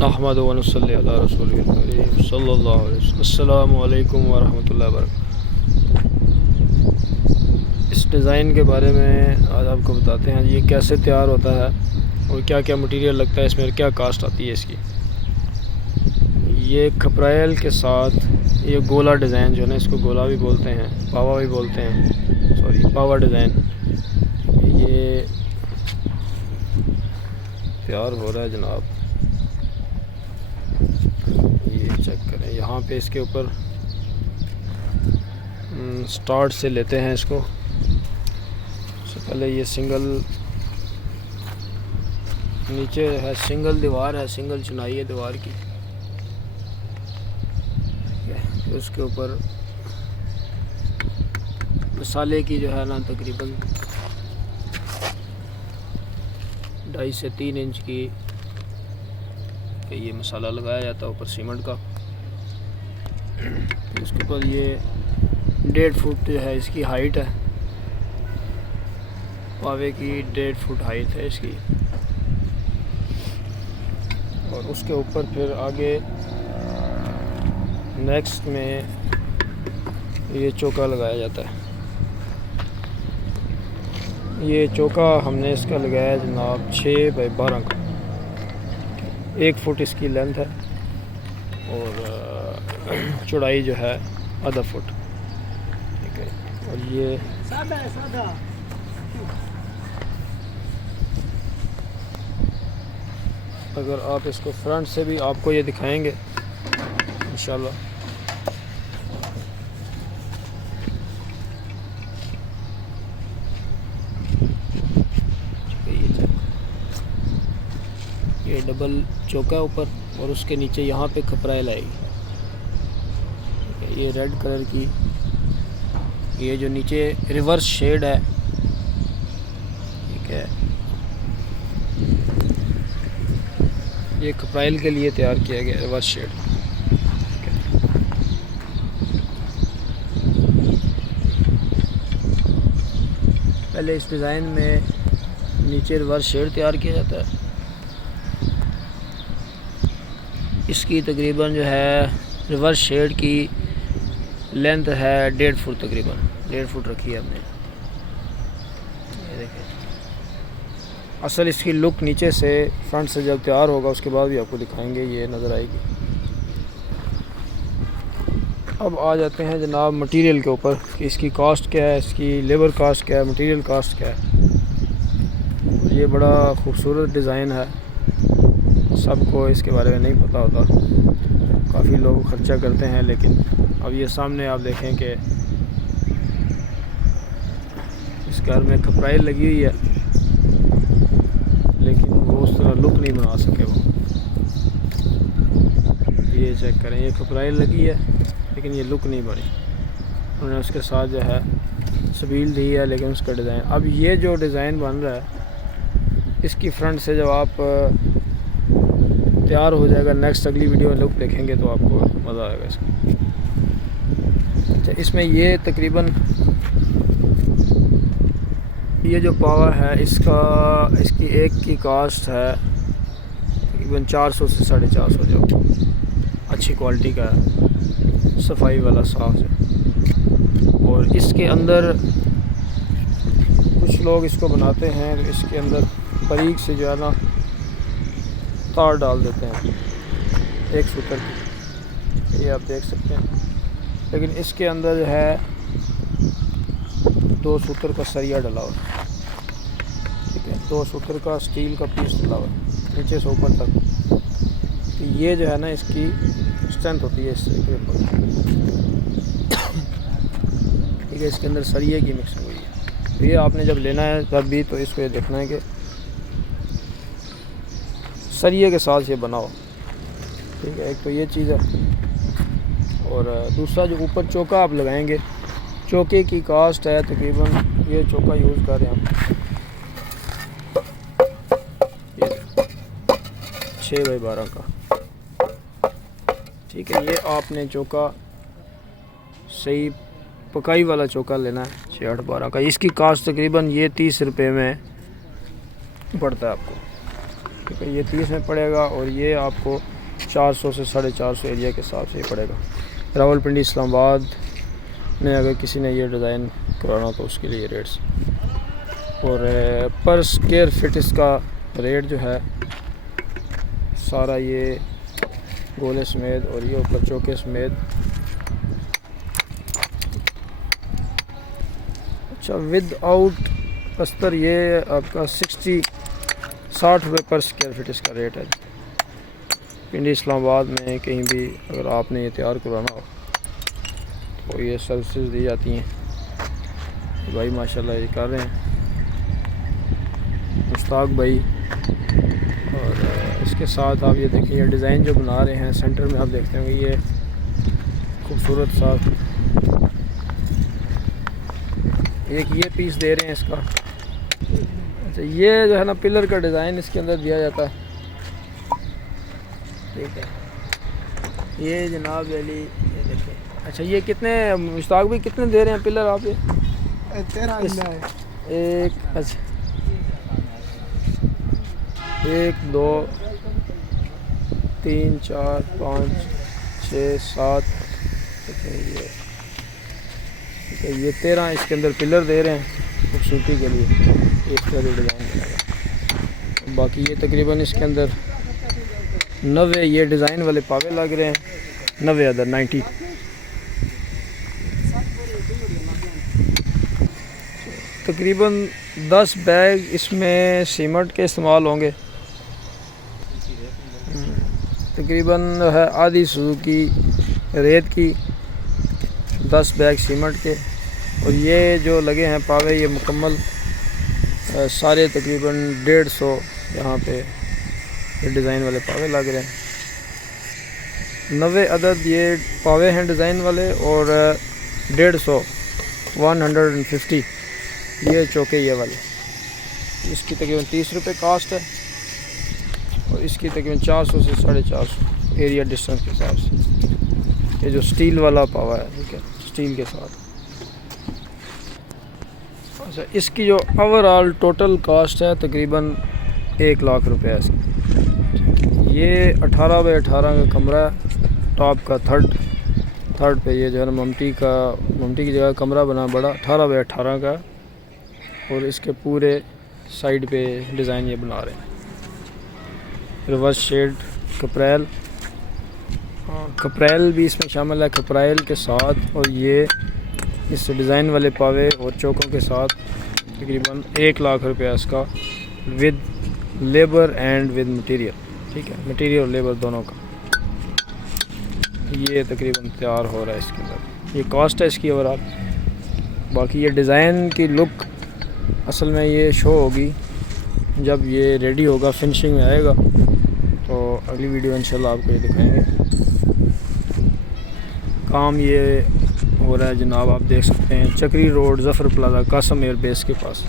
अहमदु व नसल्ली अला रसूलिल करीम सल्लल्लाहु अलैहि वसल्लम। अस्सलामु अलैकुम व रहमतुल्लाहि व बरकातहू। इस डिज़ाइन के बारे में आज आपको बताते हैं ये कैसे तैयार होता है और क्या क्या मटेरियल लगता है इसमें और क्या कास्ट आती है इसकी। ये खपराइल के साथ ये गोला डिज़ाइन जो है ना, इसको गोला भी बोलते हैं, पावा भी बोलते हैं, सॉरी पावा डिज़ाइन, ये तैयार हो रहा है जनाब। ये चेक करें, यहाँ पे इसके ऊपर स्टार्ट से लेते हैं इसको। सबसे पहले ये सिंगल नीचे है, सिंगल दीवार है, सिंगल चुनाई है दीवार की। तो उसके ऊपर मसाले की जो है ना तकरीबन 2.5 से 3 इंच की ये मसाला लगाया जाता है ऊपर सीमेंट का। उसके ऊपर ये 1.5 फुट जो है इसकी हाइट है, पावे की 1.5 फुट हाइट है इसकी। और उसके ऊपर फिर आगे नेक्स्ट में ये चौका लगाया जाता है। ये चौका हमने इसका लगाया जनाब 6 बाई 12 का, 1 फुट इसकी लेंथ है और चौड़ाई जो है आधा फुट, ठीक है। और ये अगर आप इसको फ्रंट से भी आपको ये दिखाएंगे इंशाल्लाह। ये डबल चौका ऊपर और उसके नीचे यहाँ पे खपराइल आएगी। ये रेड कलर की, ये जो नीचे रिवर्स शेड है, ठीक है, ये खपराइल के लिए तैयार किया गया रिवर्स शेड। पहले इस डिज़ाइन में नीचे रिवर्स शेड तैयार किया जाता है। इसकी तकरीबन जो है रिवर्स शेड की लेंथ है 1.5 फुट, तकरीबन 1.5 फुट रखी है हमने। ये देखें, असल इसकी लुक नीचे से फ्रंट से जब तैयार होगा उसके बाद भी आपको दिखाएंगे, ये नज़र आएगी। अब आ जाते हैं जनाब मटेरियल के ऊपर कि इसकी कास्ट क्या है, इसकी लेबर कास्ट क्या है, मटेरियल कास्ट क्या है। ये बड़ा खूबसूरत डिज़ाइन है, सबको इसके बारे में नहीं पता होता, काफ़ी लोग खर्चा करते हैं। लेकिन अब ये सामने आप देखें कि इस घर में खपराइल लगी हुई है, लेकिन वो उस तरह लुक नहीं बना सके वो। ये चेक करें, ये खपराइल लगी है लेकिन ये लुक नहीं बनी। उन्होंने उसके साथ जो है सबील दी है, लेकिन उसका डिज़ाइन, अब ये जो डिज़ाइन बन रहा है इसकी फ्रंट से जब आप तैयार हो जाएगा, नेक्स्ट अगली वीडियो में लुक देखेंगे तो आपको मज़ा आएगा इसका। अच्छा, इसमें ये तकरीबन ये जो पावा है इसकी एक की कास्ट है तकरीबन 400 से 450, जो अच्छी क्वालिटी का है, सफाई वाला साफ है। और इसके अंदर कुछ लोग इसको बनाते हैं, इसके अंदर बारीक से जो है ना तार डाल देते हैं, एक सूत्र की, ये आप देख सकते हैं। लेकिन इसके अंदर जो है 2 सूत्र का सरिया डला हुआ है, ठीक है, 2 सूत्र का स्टील का पीस डला हुआ है नीचे से ऊपर तक। तो ये जो है ना इसकी स्ट्रेंथ होती है इससे, ठीक है। इसके अंदर सरिये की मिक्सिंग हुई है। तो ये आपने जब लेना है तब भी तो इसको ये देखना है कि सरिये के साथ ये बनाओ, ठीक है। एक तो ये चीज़ है, और दूसरा जो ऊपर चौका आप लगाएंगे, चौके की कास्ट है तकरीबन, ये चौका यूज़ कर रहे हैं हम, ये 6 बाई 12 का, ठीक है। ये आपने चौका सही पकाई वाला चौका लेना है, 6-8-12 का। इसकी कास्ट तकरीबन ये 30 रुपये में पड़ता है आपको। ठीक है, ये 30 में पड़ेगा और ये आपको 400 से 450 एरिया के हिसाब से ये पड़ेगा। रावलपिंडी इस्लामाबाद में अगर किसी ने ये डिज़ाइन करवाना तो उसके लिए रेट्स और पर स्क्वायर फिट इसका रेट जो है सारा ये गोले समेत और ये ऊपर चौके समेत। अच्छा, विद आउट अस्तर ये आपका 60 रुपये पर स्क्वायर फिट इसका रेट है। पिंडी इस्लामाबाद में कहीं भी अगर आपने ये तैयार करवाना हो तो ये सर्विसेज दी जाती हैं। तो भाई माशाल्लाह ये कर रहे हैं मुश्ताक भाई। और इसके साथ आप ये देखें, ये डिज़ाइन जो बना रहे हैं सेंटर में आप देखते होंगे ये खूबसूरत सा एक ये पीस दे रहे हैं इसका। अच्छा, ये जो है ना पिलर का डिज़ाइन इसके अंदर दिया जाता है। ठीक है, ये जनाब वाली ये देखें। अच्छा, ये कितने मुश्ताक भाई कितने दे रहे हैं पिलर आप? ये 13 है एक। अच्छा, 1 2 3 4 5 6 7 ये 13 इसके अंदर पिलर दे रहे हैं खूबसूरती के लिए। इस तरह डिज़ाइन बनेगा। बाकी ये तकरीबन इसके अंदर 90 ये डिज़ाइन वाले पावे लग रहे हैं, 90 अदर 90। तकरीबन 10 बैग इसमें सीमेंट के इस्तेमाल होंगे। तकरीबन है आधी सुजुकी रेत की, 10 बैग सीमेंट के। और ये जो लगे हैं पावे ये मुकम्मल सारे तकरीबन 150 यहाँ पे ये डिज़ाइन वाले पावे लग रहे हैं। 90 अदद ये पावे हैं डिज़ाइन वाले और 150 ये चौके ये वाले। इसकी तकरीबन 30 रुपये कास्ट है और इसकी तकरीबन 400 से 450 एरिया डिस्टेंस के हिसाब से। ये जो स्टील वाला पावा है, ठीक है, स्टील के साथ। अच्छा, इसकी जो ओवरऑल टोटल कास्ट है तकरीबन 1 लाख रुपये है इसकी। ये 18 बाई 18 का कमरा है, टॉप का थर्ड पे ये जो है ना ममटी की जगह कमरा बना बड़ा 18 बाई 18 का। और इसके पूरे साइड पे डिज़ाइन ये बना रहे हैं। रिवर्स शेड कपरैल, कपरैल भी इसमें शामिल है कपरैल के साथ। और ये इस डिज़ाइन वाले पावे और चौकों के साथ तकरीबन 1 लाख रुपया इसका with labour and with material. ठीक है, मटेरियल और लेबर दोनों का ये तकरीबन तैयार हो रहा है इसके अंदर। ये कॉस्ट है इसकी ओवरऑल। बाकी ये डिज़ाइन की लुक असल में ये शो होगी जब ये रेडी होगा, फिनिशिंग में आएगा। तो अगली वीडियो इंशाल्लाह आपको ये दिखाएंगे। काम ये हो रहा है जनाब, आप देख सकते हैं Chakri road Zafar plaza Qasim air base के पास।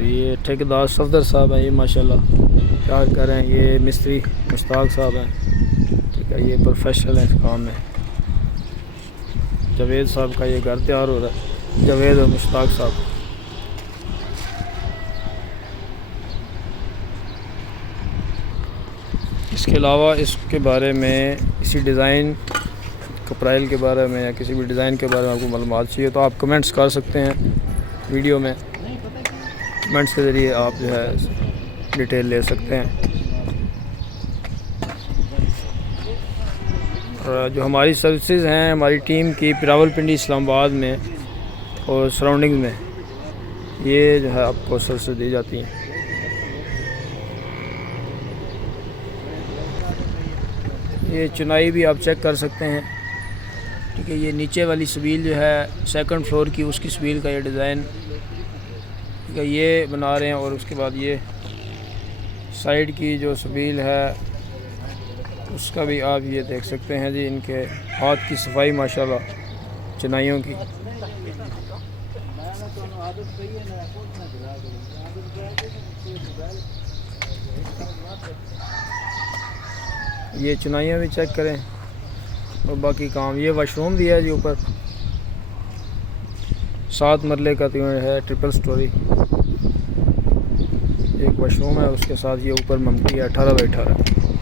ये ठेकेदार सफदर साहब हैं, ये माशाल्लाह क्या कर रहे हैं। ये मिस्त्री मुश्ताक साहब हैं, ठीक है, ये प्रोफेशनल हैं इस काम में। जावेद साहब का ये घर तैयार हो रहा है, जावेद और मुश्ताक साहब। इसके अलावा इसके बारे में, इसी डिज़ाइन कपराइल के बारे में या किसी भी डिज़ाइन के बारे में आपको मालूमात चाहिए तो आप कमेंट्स कर सकते हैं वीडियो में। कमेंट्स के ज़रिए आप जो है डिटेल ले सकते हैं। और जो हमारी सर्विसेज हैं हमारी टीम की रावलपिंडी इस्लामाबाद में और सराउंडिंग में, ये जो है आपको सर्विसेज दी जाती हैं। ये चुनाई भी आप चेक कर सकते हैं, ठीक है। ये नीचे वाली सबील जो है सेकंड फ्लोर की, उसकी सबील का ये डिज़ाइन, ठीक है, ये बना रहे हैं। और उसके बाद ये साइड की जो सबील है उसका भी आप ये देख सकते हैं जी। इनके हाथ की सफाई माशाल्लाह चुनाइयों की। ये चुनाइयाँ भी चेक करें। और बाकी काम, ये वाशरूम भी है जी ऊपर, 7 मरले का है, ट्रिपल स्टोरी। एक वॉशरूम है और उसके साथ ये ऊपर ममटी है 18 बाई 18।